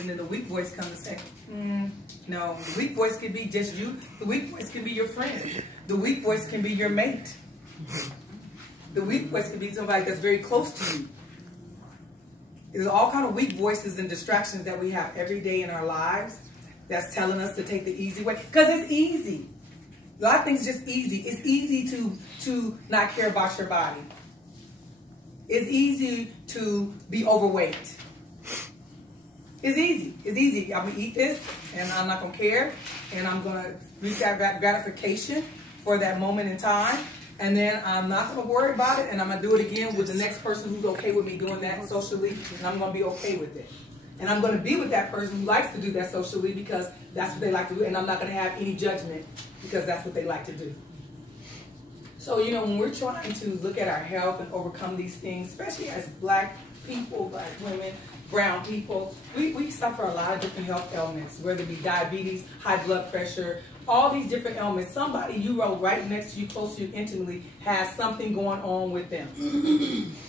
And then the weak voice comes and say, no, the weak voice can be just you. The weak voice can be your friend. The weak voice can be your mate. The weak voice can be somebody that's very close to you. There's all kind of weak voices and distractions that we have every day in our lives that's telling us to take the easy way. Because it's easy. A lot of things just easy. It's easy to not care about your body. It's easy to be overweight. It's easy. It's easy. I'm going to eat this, and I'm not going to care. And I'm going to reach that gratification for that moment in time. And then I'm not going to worry about it, and I'm going to do it again with the next person who's okay with me doing that socially, and I'm going to be okay with it. And I'm going to be with that person who likes to do that socially because that's what they like to do, and I'm not going to have any judgment because that's what they like to do. So, you know, when we're trying to look at our health and overcome these things, especially as black people, black women, brown people, we suffer a lot of different health ailments, whether it be diabetes, high blood pressure, all these different ailments. Somebody you wrote right next to you, close to you intimately, has something going on with them.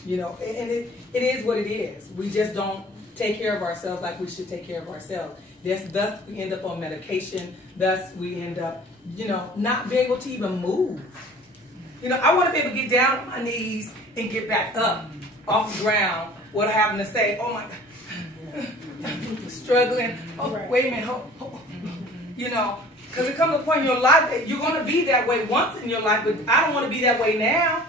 You know, and it is what it is. We just don't take care of ourselves like we should take care of ourselves. Thus, we end up on medication. Thus, we end up, you know, not being able to even move. You know, I want to be able to get down on my knees and get back up off the ground without having to say, oh my God, struggling. Oh, wait a minute. You know, because it comes a point in your life that you're going to be that way once in your life, but I don't want to be that way now.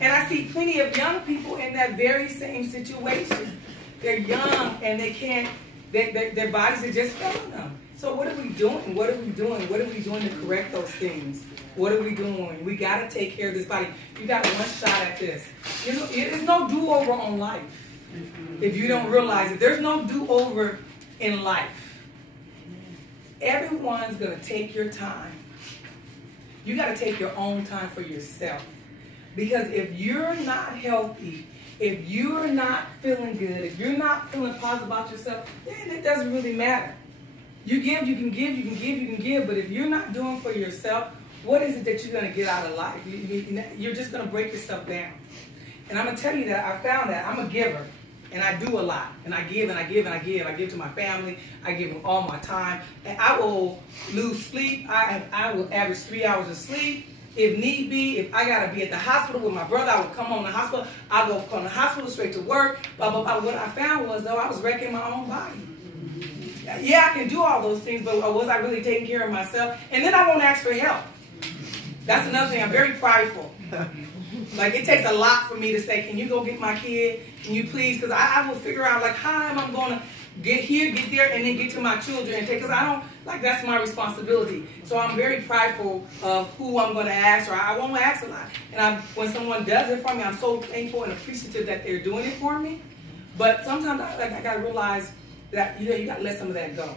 And I see plenty of young people in that very same situation. They're young and they can't, their bodies are just failing them. So what are we doing? What are we doing? What are we doing to correct those things? What are we doing? We got to take care of this body. You got one shot at this. You know, there's no do-over on life. If you don't realize it, there's no do-over in life. Everyone's going to take your time. You got to take your own time for yourself. Because if you're not healthy, if you're not feeling good, if you're not feeling positive about yourself, then it doesn't really matter. You give, you can give, you can give, you can give, but if you're not doing for yourself, what is it that you're going to get out of life? You're just going to break yourself down. And I'm going to tell you that I found that I'm a giver, and I do a lot, and I give, and I give, and I give. I give to my family. I give them all my time, and I will lose sleep. I will average 3 hours of sleep. If need be, if I got to be at the hospital with my brother, I would come home to the hospital. I'll go from the hospital straight to work, blah, blah, blah. What I found was, though, I was wrecking my own body. Yeah, I can do all those things, but was I really taking care of myself? And then I won't ask for help. That's another thing. I'm very prideful. Like, it takes a lot for me to say, can you go get my kid? Can you please? Because I will figure out, like, how am I going to get here, get there, and then get to my children and take, because I don't, like, that's my responsibility. So I'm very prideful of who I'm going to ask, or I won't ask a lot. And when someone does it for me, I'm so thankful and appreciative that they're doing it for me. But sometimes I got to realize that, you know, you got to let some of that go.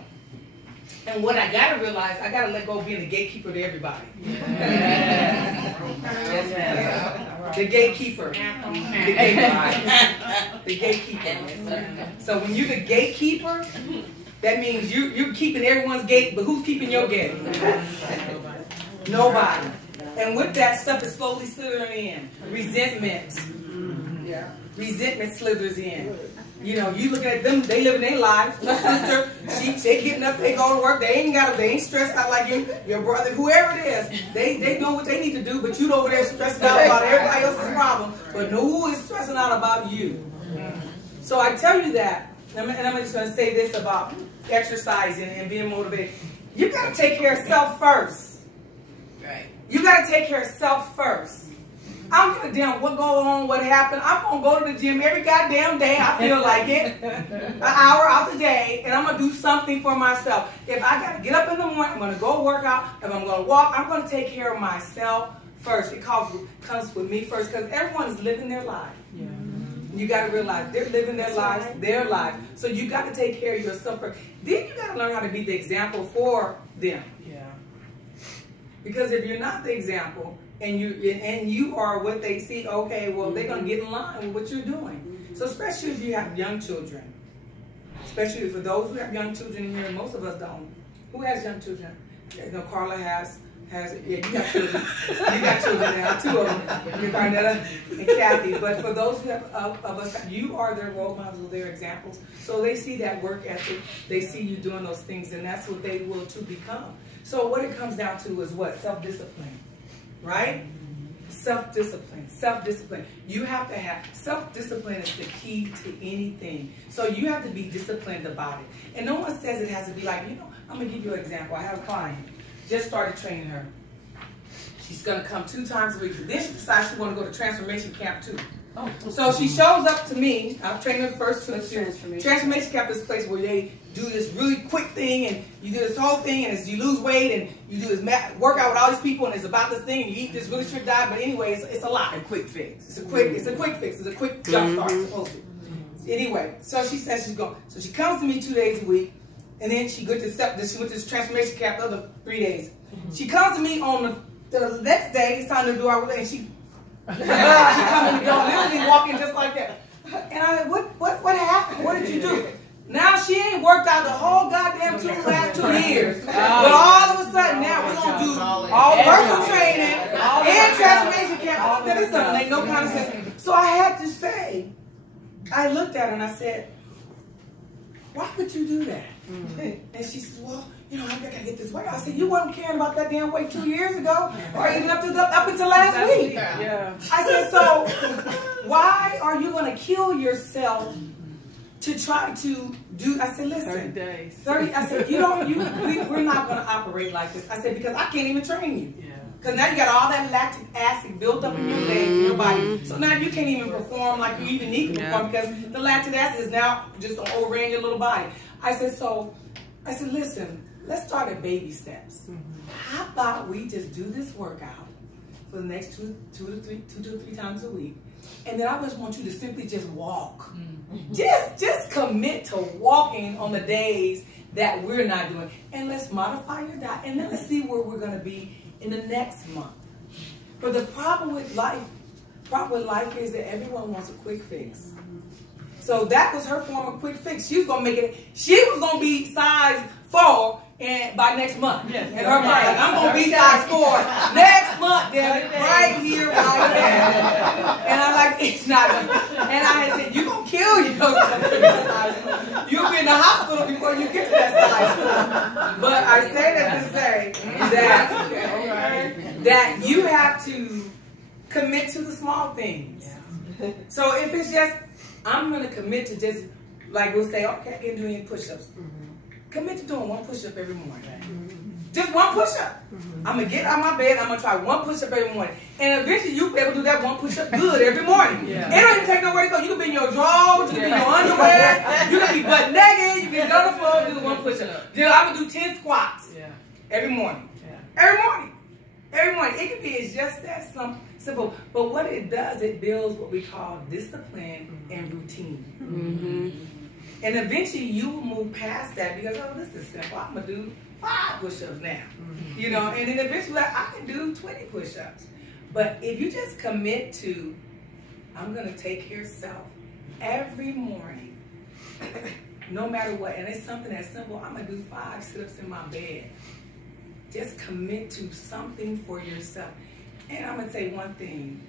And what I got to realize, I got to let go of being the gatekeeper to everybody. Yes. The gatekeeper. The gatekeeper. So when you're the gatekeeper, that means you're keeping everyone's gate, but who's keeping your gate? Nobody. And with that, stuff is slowly slithering in. Resentment. Resentment slithers in. You know, you look at them, they living their lives. My sister, they getting up, they go to work, they ain't stressed out like you, your brother, whoever it is. They know what they need to do, but you over there stressed out about everybody else's problem, but who is stressing out about you? So I tell you that, and I'm just going to say this about exercising and being motivated. You got to take care of self first. Right. You got to take care of self first. I don't give a damn what goes on, what happened. I'm going to go to the gym every goddamn day I feel like it. An hour out the day, and I'm going to do something for myself. If I got to get up in the morning, I'm going to go work out. If I'm going to walk, I'm going to take care of myself first. It comes with me first, because everyone is living their life. Yeah. You got to realize they're living their lives, their life. So you got to take care of yourself first. Then you got to learn how to be the example for them. Yeah. Because if you're not the example, and you are what they see, okay, well, they're going to get in line with what you're doing. So especially if you have young children, especially for those who have young children here, most of us don't. Who has young children? You know, Carla has Yeah, you got children. You got children now, 2 of them, Carnetta and Kathy. But for those of us, you are their role models, their examples. So they see that work ethic. They see you doing those things, and that's what they will to become. So what it comes down to is what? Self-discipline, right? Self-discipline, self-discipline. You have to have, self-discipline is the key to anything. So you have to be disciplined about it. And no one says it has to be like, you know, I'm going to give you an example. I have a client, just started training her. She's going to come 2 times a week. Then she decides she want to go to transformation camp too. Oh, so she shows up to me. I've trained her first to transformation camp is a place where they do this really quick thing, and you do this whole thing, and you lose weight, and you do this workout with all these people, and it's about this thing, and you eat this really strict diet. But anyway, it's a lot. A quick fix. It's a quick fix. It's a quick jump start. It's supposed to. Anyway, so she says she's going. So she comes to me 2 days a week, and then she went to this transformation camp the other 3 days. She comes to me on the next day. It's time to do our and she come in the door, literally walking just like that. And I said, what happened? What did you do? Now she ain't worked out the whole goddamn last 2 years. But all of a sudden now we're gonna do all personal training and transformation camp. That is something make no kind of sense. So I had to say, I looked at her and I said, why would you do that? And she said, well, you know, I gotta get this weight. I said, you weren't caring about that damn weight 2 years ago, or even up until last week. Yeah. I said, so why are you gonna kill yourself to try to do? I said, listen, 30 days. 30. I said, we're not gonna operate like this. I said, because I can't even train you. Yeah. Because now you got all that lactic acid built up in your legs and your body. So now you can't even perform like you even need to perform because the lactic acid is now just over in your little body. I said, listen, let's start at baby steps. How about we just do this workout for the next two to three times a week, and then I just want you to simply just walk. Just commit to walking on the days that we're not doing, and let's modify your diet, and then let's see where we're going to be in the next month. But the problem with life is that everyone wants a quick fix. So that was her form of quick fix. She was gonna make it. She was gonna be size 4 and by next month. Yes. And her mind, like, I'm gonna be size 4 next month, damn it, right here, right now. And I'm like, it's not. And I had said, you gonna kill yourself. You'll be in the hospital before you get to that size 4. But I say that to say that you have to commit to the small things. So if it's just, I'm going to commit to just, like we'll say, okay, I can't do any push-ups. Commit to doing 1 push-up every morning. Just 1 push-up. I'm going to get out of my bed, I'm going to try 1 push-up every morning. And eventually you'll be able to do that 1 push-up good every morning. It don't even take nowhere to go. You can be in your drawers, you can be in your underwear, you can be butt naked, you can go to the floor and do 1 push-up. Then I'm going to do 10 squats every morning. Every morning. Every morning. It can be just that simple. But what it does, it builds what we call discipline and routine. And eventually you will move past that because, oh, this is simple. I'm going to do 5 push-ups now. You know, and then eventually I can do 20 push-ups. But if you just commit to, I'm going to take care of self every morning, no matter what, and it's something that's simple, I'm going to do 5 sit-ups in my bed. Just commit to something for yourself. And I'm going to say one thing,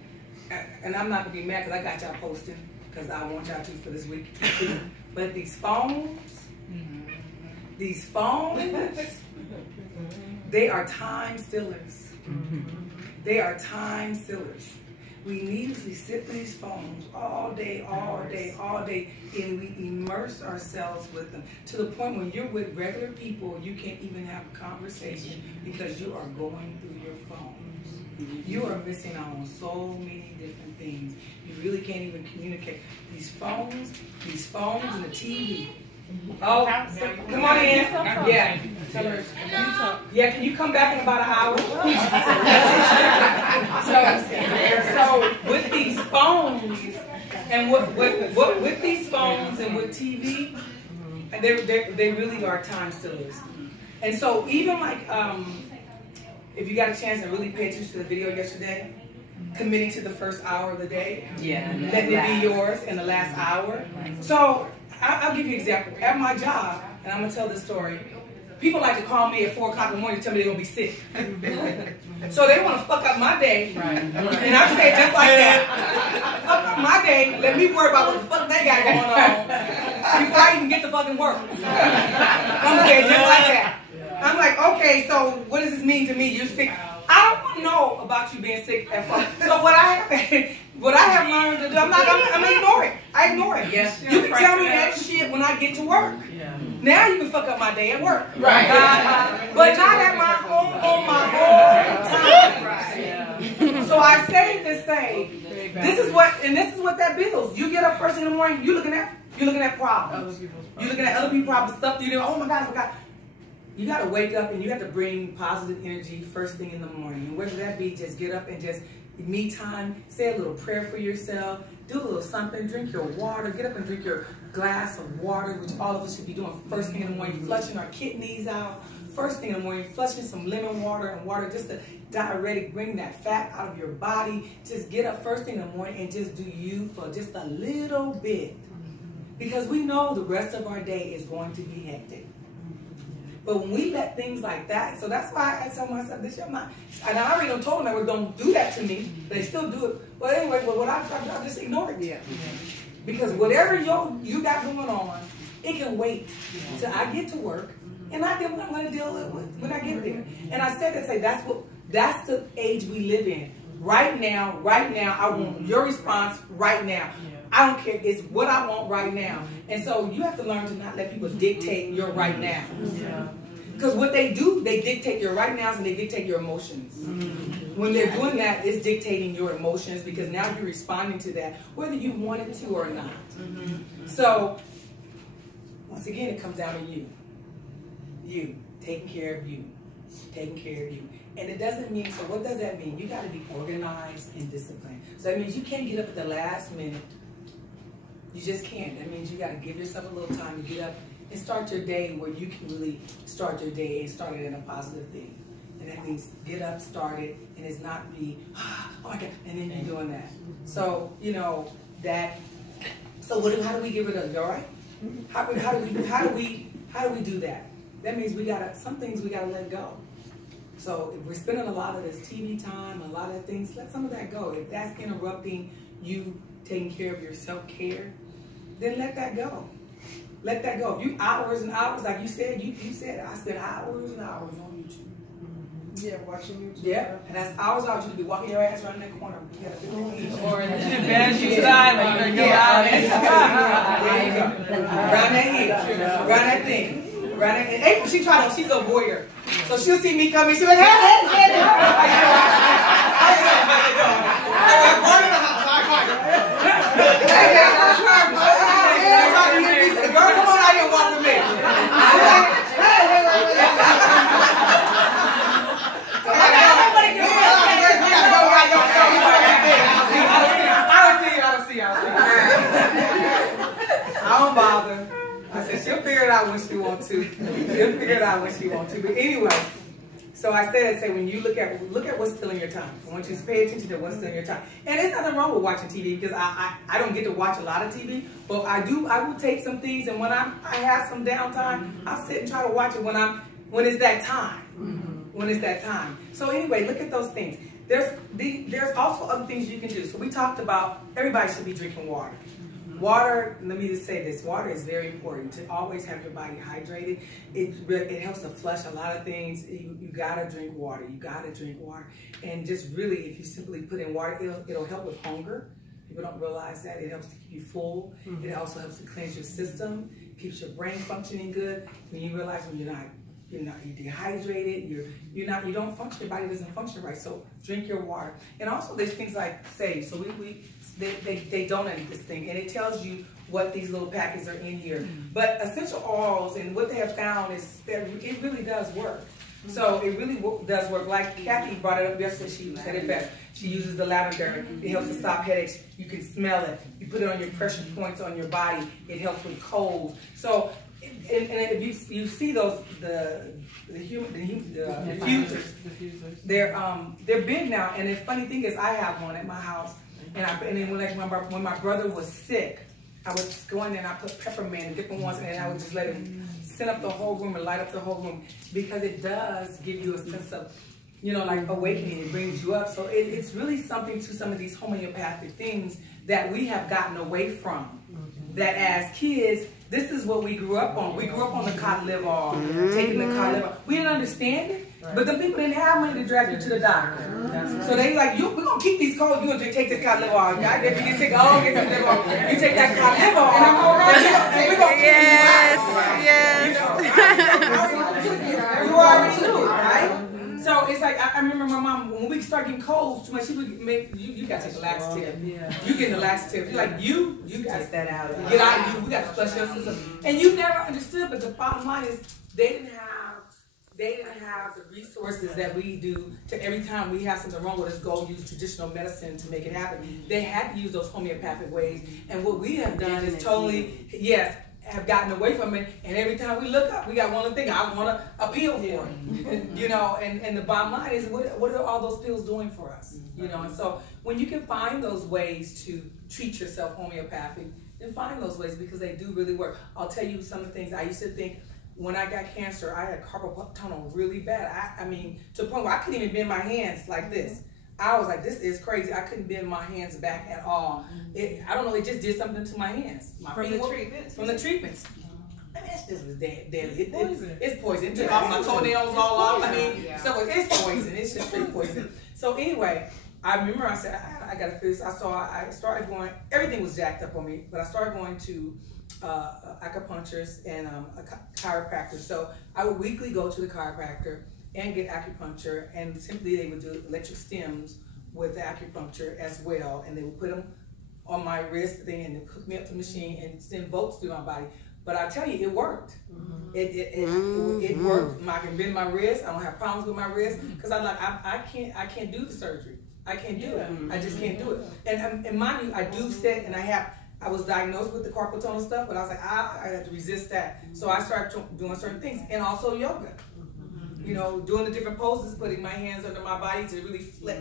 and I'm not going to be mad because I got y'all posting because I want y'all to for this week. But these phones, they are time stealers. They are time stealers. We needlessly sit with these phones all day, and we immerse ourselves with them to the point when you're with regular people, you can't even have a conversation because you are going through your phones. You are missing out on so many different things. You really can't even communicate. These phones and the TV. Oh, come on in. Yeah. Tell her. Yeah, can you come back in about an hour? So with these phones and with these phones and with TV, they really are time stealers. And so even like if you got a chance to really pay attention to the video yesterday, committing to the first hour of the day, letting it be yours in the last hour. So I'll give you an example. At my job, and I'm gonna tell this story. People like to call me at 4 o'clock in the morning to tell me they're going to be sick. So they want to fuck up my day. Right. And I say just like that. Fuck up my day. Let me worry about what the fuck they got going on before I even get to fucking work. I'm saying just like that. I'm like, okay, so what does this mean to me? You're sick. I don't want to know about you being sick and fuck. So what I have learned to do, I'm gonna ignore it. I ignore it. Yes. You can tell me that shit when I get to work. Yeah. Now you can fuck up my day at work. Right. But not at my home on my own time. Right. So I say to say, this is what that builds. You get up first thing in the morning, you're looking at problems. You're looking at other people's problems, stuff you do. Oh my God, I forgot. You got to wake up and you have to bring positive energy first thing in the morning. And whether that be just get up and just me time, say a little prayer for yourself, do a little something, drink your water, get up and drink your glass of water, which all of us should be doing first thing in the morning, flushing our kidneys out, first thing in the morning, flushing some lemon water and water just to diuretic, bring that fat out of your body. Just get up first thing in the morning and just do you for just a little bit. Because we know the rest of our day is going to be hectic. But when we let things like that, so that's why I tell myself, this your mind. And I already told them that we don't do that to me, but they still do it. But anyway, what I'm talking about, just ignore it. Yeah. Because whatever you got going on, it can wait till I get to work, and I deal what I'm going to deal with when I get there. And I said that, that's the age we live in. Right now, I want your response right now. I don't care. It's what I want right now. And so you have to learn to not let people dictate your right now. Because what they do, they dictate your right nows and they dictate your emotions. When they're doing that, it's dictating your emotions because now you're responding to that, whether you wanted to or not. So, once again, it comes down to you. You, taking care of you. Taking care of you. And it doesn't mean, so what does that mean? You got to be organized and disciplined. So that means you can't get up at the last minute. You just can't. That means you got to give yourself a little time to get up and start your day where you can really start your day and start it in a positive thing. And that means get up, start it, and it's not be, oh my God, and then you're doing that. So, you know, that, so how do we get rid of it, all right? How do we do that? That means some things we gotta let go. So if we're spending a lot of this TV time, a lot of things, let some of that go. If that's interrupting you taking care of your self-care, then let that go. Let that go. If you hours and hours, like you said, you said, I spend hours and hours on YouTube. Yeah, watching YouTube. Yeah, and that's hours out. You could be walking your ass around that corner. Or in the bed, you style, like you go out and there you go. Around that head, around that thing. Around that, and April, she's a voyeur. So she'll see me coming, she'll be like, hey, how you doing? I'm born in the house. Girl, come on out here and walk with me. I don't bother. I said she'll figure it out when she wants to. She'll figure it out when she wants to. But anyway, so I say when you look at what's stealing your time. I want you to pay attention to what's stealing your time. And there's nothing wrong with watching TV because I don't get to watch a lot of TV, but I will take some things, and when I have some downtime, I'll sit and try to watch it when it's that time. When it's that time. So anyway, look at those things. There's also other things you can do. So we talked about everybody should be drinking water. Water, let me just say this, water is very important to always have your body hydrated. It helps to flush a lot of things. You gotta drink water, you gotta drink water. And just really, if you simply put in water, it'll help with hunger. People don't realize that. It helps to keep you full. It also helps to cleanse your system, keeps your brain functioning good. When you realize when you're dehydrated, you don't function, your body doesn't function right. So drink your water. And also there's things like Sage. So they donate this thing, and it tells you what these little packets are in here. But essential oils, and what they have found is that it really does work. So it really does work. Like Kathy brought it up yesterday, she said it best. She uses the lavender. It helps to stop headaches. You can smell it. You put it on your pressure points on your body. It helps with colds. So, and if you see those the diffusers, they're big now. And the funny thing is, I have one at my house. And then when my brother was sick, I would go in there and I put peppermint and different ones in, and I would just let it send up the whole room and light up the whole room, because it does give you a sense of, you know, like awakening. It brings you up. So it's really something to some of these homeopathic things that we have gotten away from. That as kids, this is what we grew up on. We grew up on the cod liver oil, taking the cod liver. We didn't understand it, but the people didn't have money to drag you to the doctor. So they like, we're going to keep these cold. You're going to take this cod liver oil. If you get sick, get some liver oil. You take that cod liver oil, and we're going to keep you out. You already knew, right? So it's like, I remember my mom, when we start getting colds too much, she would make, you got to take a laxative. You getting a laxative. You're like, you got to that out. Get out of you. We got to flush your system. And you never understood, but the bottom line is they didn't have the resources that we do to every time we have something wrong with us, go use traditional medicine to make it happen. They had to use those homeopathic ways. And what we have done is totally, have gotten away from it, and every time we look up, we got one thing I want to appeal for, you know, and the bottom line is, what are all those pills doing for us, you know? And so when you can find those ways to treat yourself homeopathic, then find those ways, because they do really work. I'll tell you some of the things I used to think. When I got cancer, I had carpal tunnel really bad. I mean, to the point where I couldn't even bend my hands like this. I was like, this is crazy. I couldn't bend my hands back at all. I don't know, it just did something to my hands. From the treatments. I mean, this was deadly. It's poison. It took off my toenails all off. I mean, so it's poison. It's just straight poison. So anyway, I remember I said, I got to fix this. I started going, everything was jacked up on me, but I started going to acupuncturist and a chiropractor. So I would weekly go to the chiropractor and get acupuncture, and simply they would do electric stems with the acupuncture as well, and they would put them on my wrist thing and they hook me up to the machine and send volts through my body. But I tell you, it worked. It worked. I can bend my wrist. I don't have problems with my wrist, because I'm like, I can't do the surgery. I can't do it. I just can't do it. And mind you, I do sit, and I was diagnosed with the carpal tunnel stuff, but I was like, I had to resist that. So I started doing certain things, and also yoga. You know, doing the different poses, putting my hands under my body to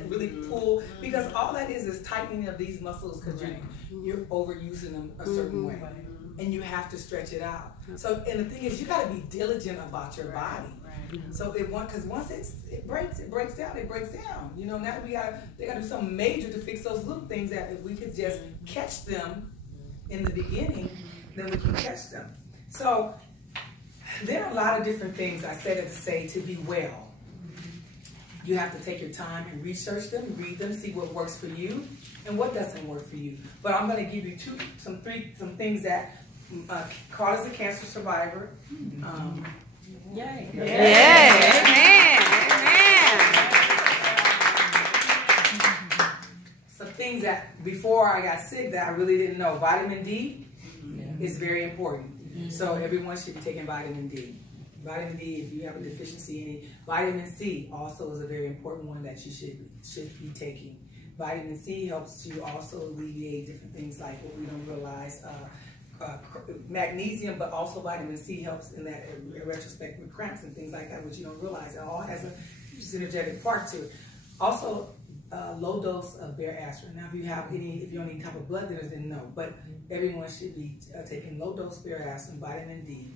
really pull, because all that is tightening of these muscles, because you're overusing them a certain way, and you have to stretch it out. So, and the thing is, you got to be diligent about your body. So because once it breaks down. You know, now they got to do something major to fix those little things that if we could just catch them in the beginning, then we can catch them. So there are a lot of different things I said to say to be well. You have to take your time and research them, read them, see what works for you and what doesn't work for you. But I'm going to give you some things that Carl is a cancer survivor. Yay! Amen! Some things that before I got sick that I really didn't know. Vitamin D is very important. So everyone should be taking vitamin D. Vitamin D, if you have a deficiency in it. Vitamin C also is a very important one that you should be taking. Vitamin C helps to also alleviate different things like what we don't realize, magnesium, but also vitamin C helps in that retrospect with cramps and things like that, which you don't realize. It all has a synergetic part to it. Also, low dose of bare aspirin. Now, if you don't need type of blood thinners, then no. But everyone should be taking low dose bare aspirin, vitamin D,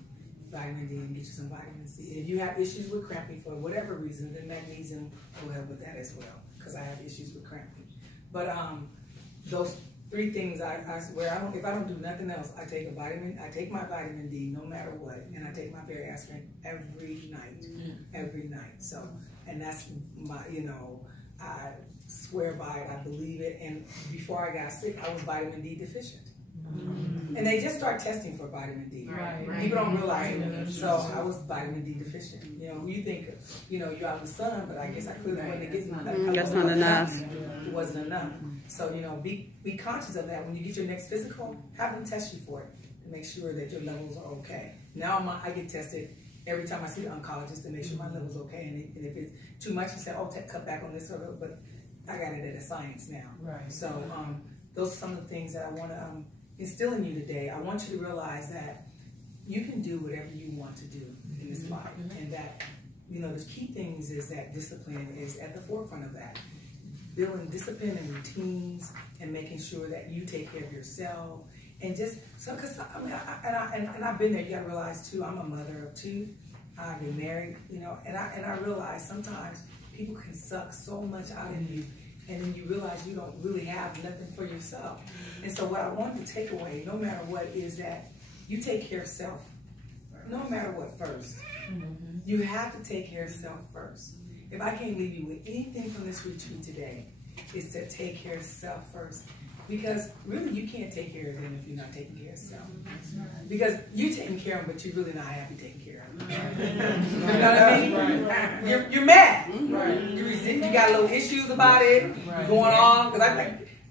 and get you some vitamin C. If you have issues with cramping for whatever reason, then magnesium will help with that as well, because I have issues with cramping. But those 3 things, I swear, if I don't do nothing else, I take my vitamin D no matter what, and I take my bare aspirin every night. So, and that's my, I swear by it, I believe it. And before I got sick, I was vitamin D deficient. And they just start testing for vitamin D. Right. People don't realize it. So I was vitamin D deficient. You think, you're out in the sun, but I guess I clearly wasn't getting that's not enough. It wasn't enough. So, be conscious of that. When you get your next physical, have them test you for it to make sure that your levels are okay. Now I get tested every time I see the oncologist to make sure my level's okay. And if it's too much, he said, cut back on this, but I got it at a science now. Right. So those are some of the things that I want to instill in you today. I want you to realize that you can do whatever you want to do in this life, and that the key things is that discipline is at the forefront of that. Building discipline and routines and making sure that you take care of yourself And just, so, cause I mean, and I've been there, you gotta realize too, I'm a mother of two, I've been married, you know, and I realize sometimes people can suck so much out of you, and then you realize you don't really have nothing for yourself. And so what I want to take away, no matter what, is that you take care of self, no matter what first. You have to take care of self first. If I can't leave you with anything from this retreat today, it's to take care of self first. Because really, you can't take care of them if you're not taking care of self. Because you're taking care of them, but you're really not happy taking care of them. You know what I mean? You're mad. You got little issues about it. You're going on. Because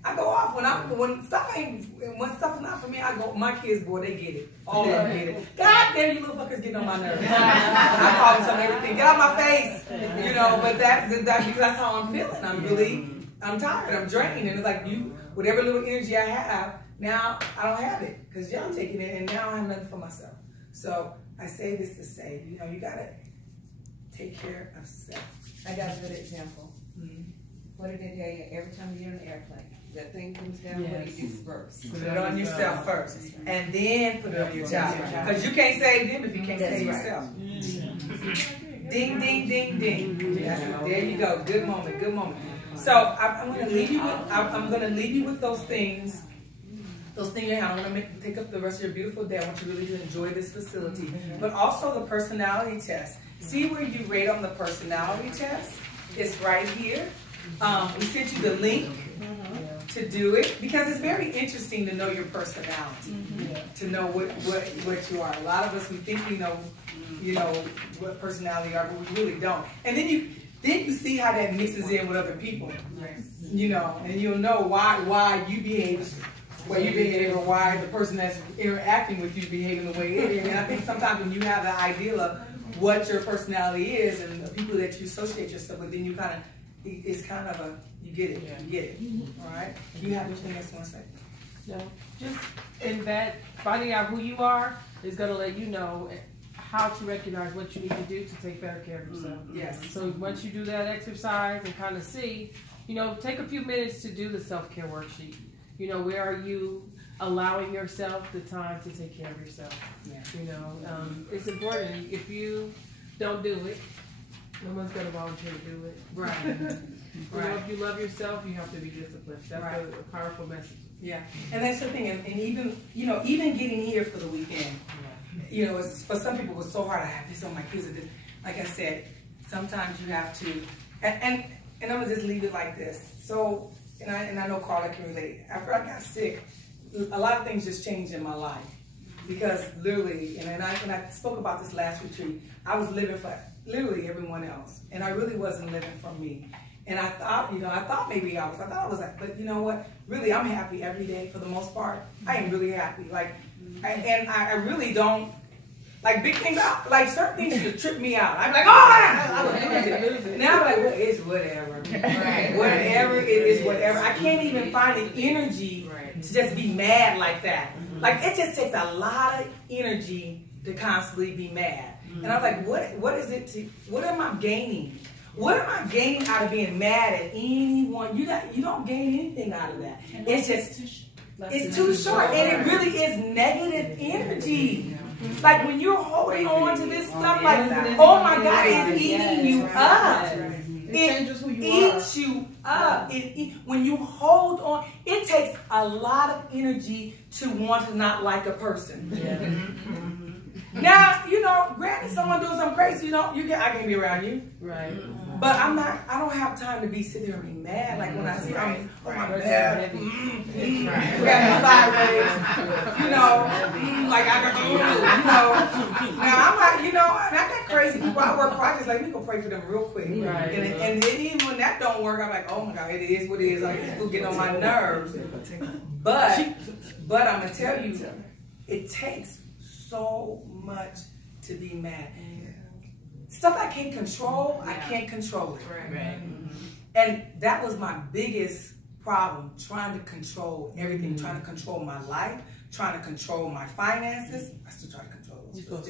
I go off when stuff is not for me. I go. My kids, boy, they get it. All of them get it. God damn, you little fuckers getting on my nerves. I call them something, everything. Get out my face. You know. But that's how I'm feeling. I'm tired. I'm drained, and it's like whatever little energy I have, now I don't have it because y'all taking it, and now I have nothing for myself. So I say this to say, you know, you gotta take care of self. I got a good example. What did they tell you? Every time you're in an airplane, that thing comes down. What do you do first? Put it on yourself first, and then put it on your child. Because you can't save them if you can't save yourself. Ding, ding, ding, ding. There you go. Good moment. Good moment. So I'm going to leave you with those things. Those things you have. I'm going to take up the rest of your beautiful day. I want you really to enjoy this facility, but also the personality test. See where you rate on the personality test. It's right here. We sent you the link to do it because it's very interesting to know your personality, to know what you are. A lot of us, we think we know, you know, what personality you are, but we really don't. And then you see how that mixes in with other people, you know, and you'll know why you behave or why the person that's interacting with you is behaving the way it is. And I think sometimes when you have the idea of what your personality is and the people that you associate yourself with, then you kind of, it's kind of you get it, all right? You have anything else you want to say? No, just in that, finding out who you are is going to let you know how to recognize what you need to do to take better care of yourself. Yes. So once you do that exercise and kind of see, you know, take a few minutes to do the self-care worksheet. You know, where are you allowing yourself the time to take care of yourself? Yeah. You know, it's important. If you don't do it, no one's going to volunteer to do it. Right. You know, if you love yourself, you have to be disciplined. That's a powerful message. Yeah, and that's the thing. And even, you know, even getting here for the weekend, you know, for some people it was so hard. I have this on my kids. Like I said, sometimes you have to, and I'm gonna just leave it like this. So, and I know Carla can relate. After I got sick, a lot of things just changed in my life because literally, and I spoke about this last retreat. I was living for literally everyone else, and I really wasn't living for me. And I thought, you know, I thought I was like, but you know what? Really, I'm happy every day for the most part. I am really happy. Like, and I really don't, like big things out, like certain things should trip me out. I'm like, oh, I would lose it. Now I'm like, well, it's whatever. Whatever it is, whatever. I can't even find the energy to just be mad like that. Like, it just takes a lot of energy to constantly be mad. And I was like, what is it what am I gaining? What am I gaining out of being mad at anyone? You don't gain anything out of that. It's just, it's too short, and it really is negative energy. Like when you're holding on to this stuff, like, oh my God, it's eating you up. It eats you up. When you hold on, it takes a lot of energy to want to not like a person. Now, you know, granted, someone doing something crazy, you know, I can't be around you. Right. But I don't have time to be sitting there and be mad. Like when I see, I'm mad. Grabbing sideways. You know, like I got, you know. Now I'm like, you know, and I got crazy people I work for. I just like, we gonna pray for them real quick. Right. And then even when that don't work, I'm like, oh my God, it is what it is. Like, it's getting on my nerves. But I'm gonna tell you, it takes so much to be mad. Stuff I can't control, I can't control it. Right. And that was my biggest problem, trying to control everything, trying to control my life, trying to control my finances. I still try to control those. But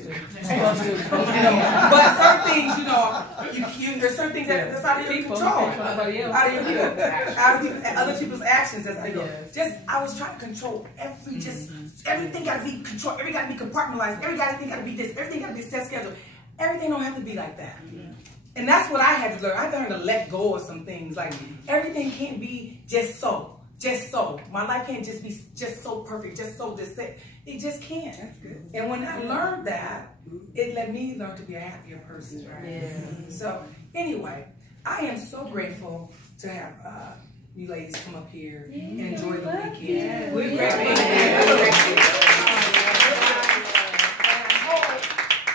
certain things, you know, there's certain things that's out of your control. Out of your other people's actions as they go. Just, I was trying to control everything got to be controlled, everything got to be compartmentalized, everything got to be this, everything got to be set schedule. Everything don't have to be like that. And that's what I had to learn. I had to learn to let go of some things. Like, everything can't be just so. Just so. My life can't just be just so perfect, just so this. It just can't. That's good. And when I learned that, it let me learn to be a happier person. Right? Yeah. So, anyway, I am so grateful to have you ladies come up here and enjoy the weekend. Yeah. We're grateful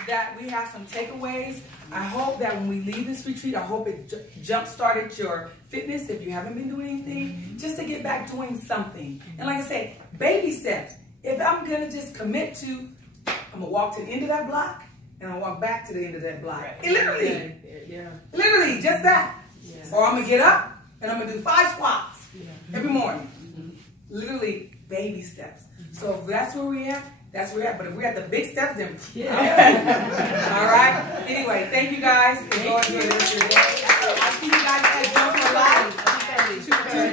that we have some takeaways. I hope that when we leave this retreat, I hope it jump-started your fitness if you haven't been doing anything, just to get back doing something. And like I say, baby steps. If I'm going to just commit to, I'm going to walk to the end of that block, and I'll walk back to the end of that block. Right. Literally, just that. Yeah. Or I'm going to get up, and I'm going to do 5 squats every morning. Literally, baby steps. So if that's where we're at, that's where we're at. But if we're at the big steps, then all right. Anyway, thank you guys. Enjoy the rest of your day. I'll see you guys at Joker Live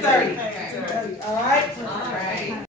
2:30. All right.